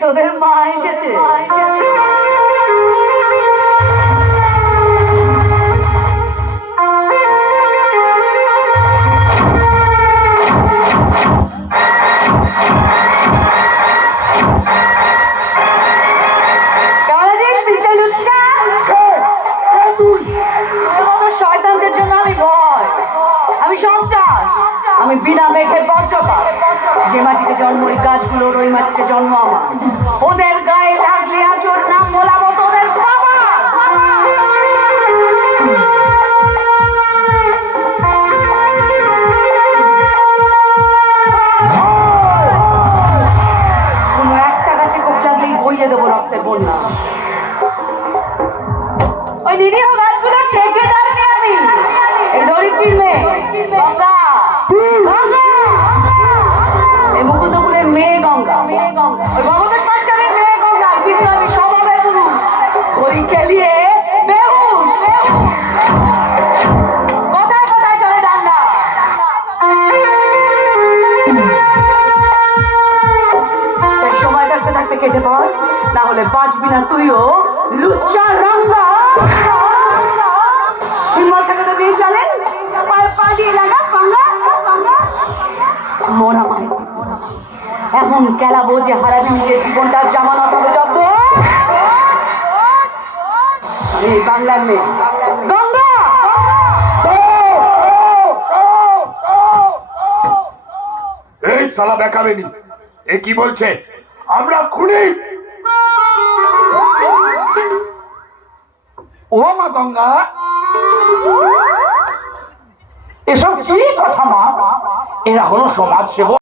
তোদের মা এসেছে। শয়তানদের জন্য আমি ভয়, আমি সন্ত্রাস, আমি বিনা মেঘের বজ্রপাত। যে মাটিতে জন্ম ওই গাছগুলোর, ওই মাটিতে জন্ম আমার। ওদের গায়ে লাগলে আচর নাম মোলাবো তোদের বাবা। কোনো একটা গাছে কোপ লাগলেই বইয়ে দেবো রক্তের বন্যা। ওই নিরীহ গাছগুলো ঠেকেদার কে আমি, এই ধরিত্রীর মেয়ে গঙ্গা। এই মুকুন্দপুরের মেয়ে গঙ্গা, ওই ভবতোষ মাস্টারের মেয়ে গঙ্গা। কিন্তু আমি স্বভাবে পুরুষ, ওই খেলিয়ে বেহুশ। কোথায় কোথায় চলে ডান্ডা। তাই সময় থাকতে থাকতে কেটে পড়, না হলে বাঁচবি না তুইও লুচ্চা রঙ্গা। এখন খেলাবো যে হারাবি নিজের জীবনটা জামানত হবে যত। এই বাংলার মেয়ে গঙ্গা। এই শালা বেকাবেনি, এ কি বলছে? আমরা খুনি? ও মা গঙ্গা, এসব কি কথা মা? এরা হলো সমাজ সেবক।